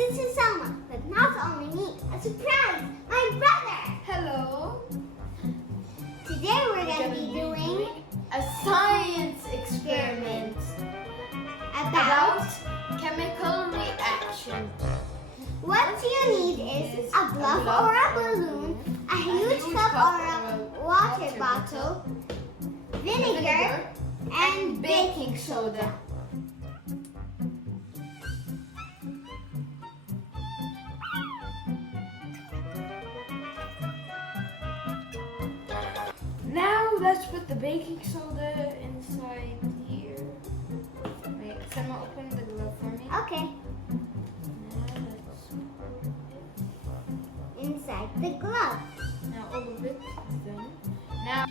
this is Salma, but not only me, a surprise, my brother! Hello. Today we're going to be doing a science experiment about chemical reaction. what you need is a glove or a balloon, a huge cup or a water bottle, vinegar, and baking soda. Now let's put the baking soda inside here. Wait, Salma, open the glove for me. Okay, Now let's put it inside the glove. now all of it done. Now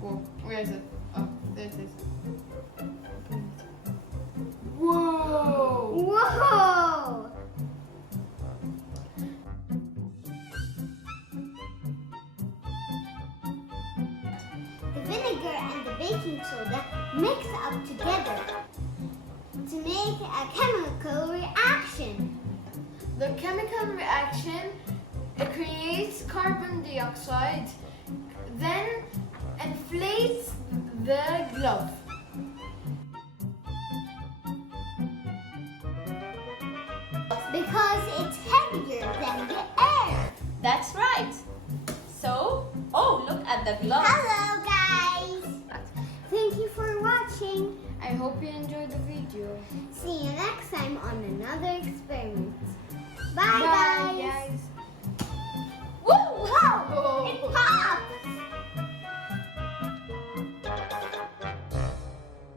whoa, where is it? Oh, there it is. Whoa! Whoa! The vinegar and the baking soda mix up together to make a chemical reaction. The chemical reaction creates carbon dioxide, then inflates the glove. Because it's heavier than the air. That's right. So, oh, look at the glove. Hello guys! Thank you for watching. I hope you enjoyed the video. See you next time on another experiment.